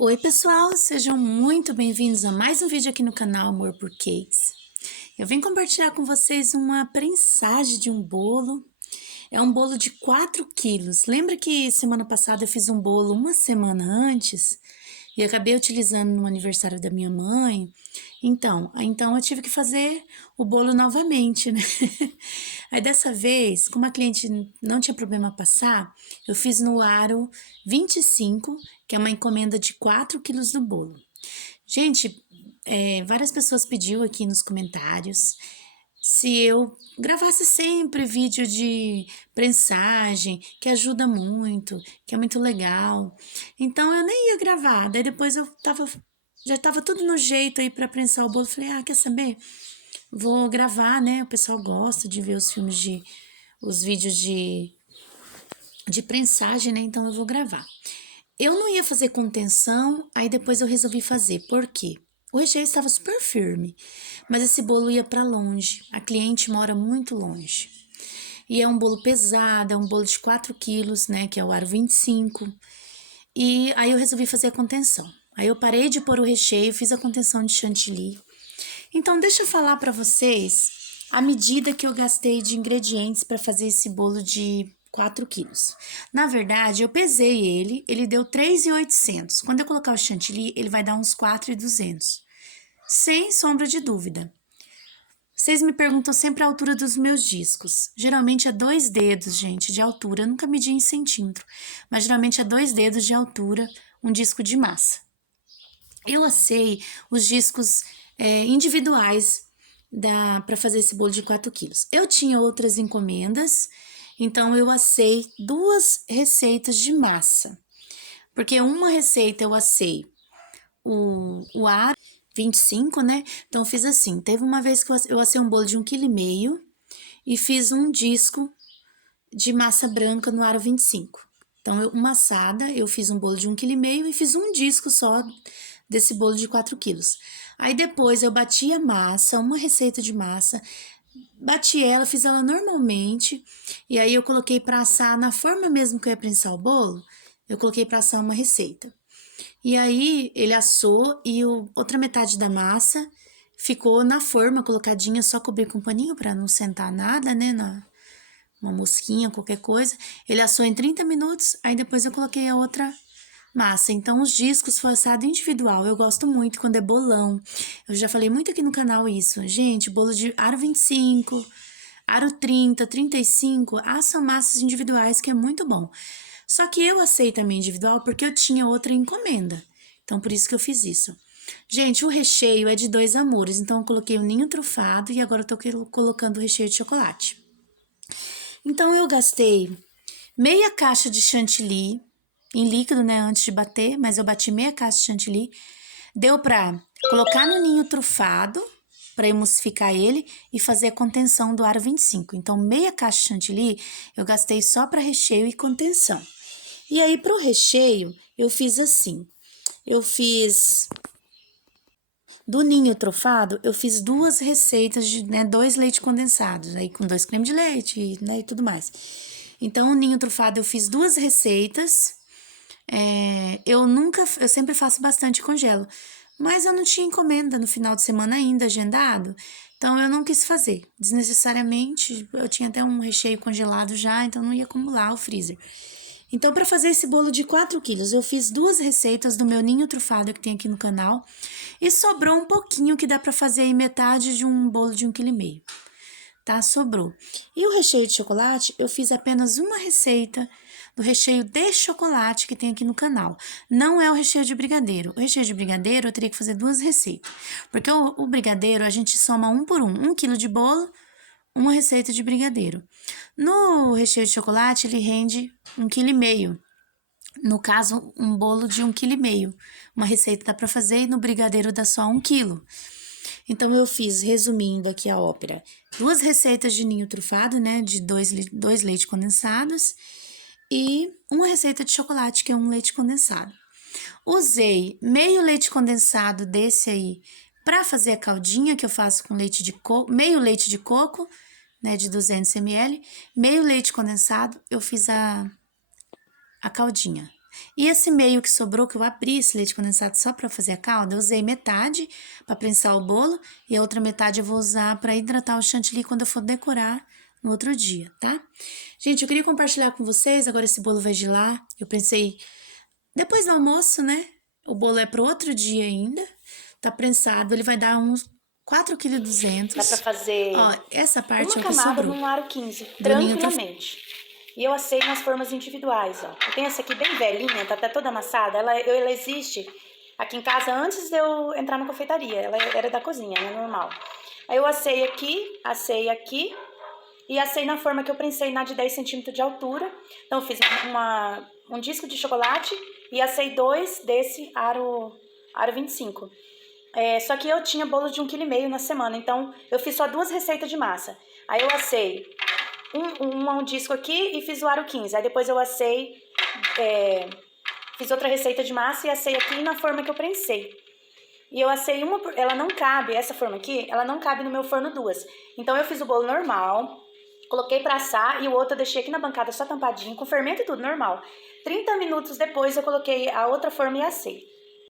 Oi pessoal, sejam muito bem-vindos a mais um vídeo aqui no canal Amor por Cakes. Eu vim compartilhar com vocês uma prensagem de um bolo. É um bolo de 4 quilos. Lembra que semana passada eu fiz um bolo uma semana antes? E acabei utilizando no aniversário da minha mãe. Então eu tive que fazer o bolo novamente, né? Aí dessa vez, como a cliente não tinha problema passar, eu fiz no aro 25, que é uma encomenda de 4 quilos do bolo. Gente, várias pessoas pediu aqui nos comentários se eu gravasse sempre vídeo de prensagem, que ajuda muito, que é muito legal. Então eu nem ia gravar, daí depois já tava tudo no jeito aí para prensar o bolo. Falei, quer saber? Vou gravar, né? O pessoal gosta de ver os vídeos de prensagem, né? Então eu vou gravar. Eu não ia fazer contenção, aí depois eu resolvi fazer. Por quê? O recheio estava super firme, mas esse bolo ia para longe. A cliente mora muito longe. E é um bolo pesado, é um bolo de 4 quilos, né? Que é o aro 25. E aí eu resolvi fazer a contenção. Aí eu parei de pôr o recheio, fiz a contenção de chantilly. Então, deixa eu falar para vocês a medida que eu gastei de ingredientes para fazer esse bolo de 4 quilos. Na verdade, eu pesei ele deu 3.800. Quando eu colocar o chantilly, ele vai dar uns 4.200. Sem sombra de dúvida. Vocês me perguntam sempre a altura dos meus discos. Geralmente é 2 dedos, gente, de altura. Eu nunca medi em centímetro, mas geralmente é 2 dedos de altura um disco de massa. Eu assei os discos individuais para fazer esse bolo de 4 quilos. Eu tinha outras encomendas, então eu assei 2 receitas de massa. Porque uma receita eu assei o aro 25, né? Então eu fiz assim, teve uma vez que eu assei um bolo de 1,5 kg e fiz um disco de massa branca no aro 25. Então, uma assada, eu fiz um bolo de 1,5 kg e fiz um disco só desse bolo de 4 quilos. Aí depois eu bati a massa, uma receita de massa, bati ela, fiz ela normalmente, e aí eu coloquei para assar na forma mesmo que eu ia prensar o bolo, eu coloquei para assar uma receita. E aí ele assou e outra metade da massa ficou na forma colocadinha, só cobrir com um paninho para não sentar nada, né, uma mosquinha, qualquer coisa. Ele assou em 30 minutos, aí depois eu coloquei a outra massa. Então, os discos foi assado individual. Eu gosto muito quando é bolão. Eu já falei muito aqui no canal isso. Gente, bolo de aro 25, aro 30, 35, assam massas individuais, que é muito bom. Só que eu assei também individual porque eu tinha outra encomenda. Então, por isso que eu fiz isso. Gente, o recheio é de 2 amores. Então, eu coloquei o ninho trufado e agora eu tô colocando o recheio de chocolate. Então, eu gastei meia caixa de chantilly, em líquido, né, antes de bater, mas eu bati meia caixa de chantilly. Deu pra colocar no ninho trufado, para emulsificar ele e fazer a contenção do aro 25. Então, meia caixa de chantilly eu gastei só para recheio e contenção. E aí, pro recheio, eu fiz assim. Eu fiz do ninho trufado, eu fiz 2 receitas de, 2 leite condensados, aí com 2 creme de leite, né, e tudo mais. Então, o ninho trufado eu fiz 2 receitas. Eu sempre faço bastante congelo, mas eu não tinha encomenda no final de semana ainda agendado, então eu não quis fazer. Desnecessariamente, eu tinha até um recheio congelado já, então não ia acumular o freezer. Então, para fazer esse bolo de 4 quilos, eu fiz 2 receitas do meu ninho trufado que tem aqui no canal e sobrou um pouquinho que dá para fazer aí metade de um bolo de 1,5 kg, tá? Sobrou. E o recheio de chocolate, eu fiz apenas uma receita do recheio de chocolate que tem aqui no canal. Não é o recheio de brigadeiro. O recheio de brigadeiro eu teria que fazer 2 receitas, porque o brigadeiro a gente soma um por um. 1 quilo de bolo, uma receita de brigadeiro. No recheio de chocolate, ele rende 1,5 kg. No caso, um bolo de 1,5 kg. Uma receita dá para fazer e no brigadeiro dá só 1 quilo. Então, eu fiz, resumindo aqui a ópera, 2 receitas de ninho trufado, né, de 2 leite condensados e uma receita de chocolate, que é um leite condensado. Usei meio leite condensado desse aí para fazer a caldinha que eu faço com leite de coco, meio leite de coco, né, de 200 ml, meio leite condensado, eu fiz a caldinha. E esse meio que sobrou, que eu abri esse leite condensado só para fazer a calda, eu usei metade para prensar o bolo e a outra metade eu vou usar para hidratar o chantilly quando eu for decorar no outro dia, tá? Gente, eu queria compartilhar com vocês, agora esse bolo vai gelar, eu pensei depois do almoço, né? O bolo é para outro dia ainda, tá prensado, ele vai dar uns 4,2 kg. Dá pra fazer Ó, essa parte uma é o que camada sobrou. num aro 15, Bruninho tá... tranquilamente. E eu assei nas formas individuais, ó. Eu tenho essa aqui bem velhinha, tá até toda amassada. Ela existe aqui em casa antes de eu entrar na confeitaria. Ela era da cozinha, né, normal. Aí eu assei aqui e assei na forma que eu prensei na de 10 centímetros de altura. Então eu fiz um disco de chocolate e assei 2 desse aro 25. Só que eu tinha bolo de 1,5 kg na semana, então eu fiz só 2 receitas de massa. Aí eu assei um disco aqui e fiz o aro 15. Aí depois eu assei, fiz outra receita de massa e assei aqui na forma que eu prensei. E eu assei ela não cabe, essa forma aqui, ela não cabe no meu forno duas. Então eu fiz o bolo normal, coloquei pra assar e o outro eu deixei aqui na bancada só tampadinho, com fermento e tudo, normal. 30 minutos depois eu coloquei a outra forma e assei.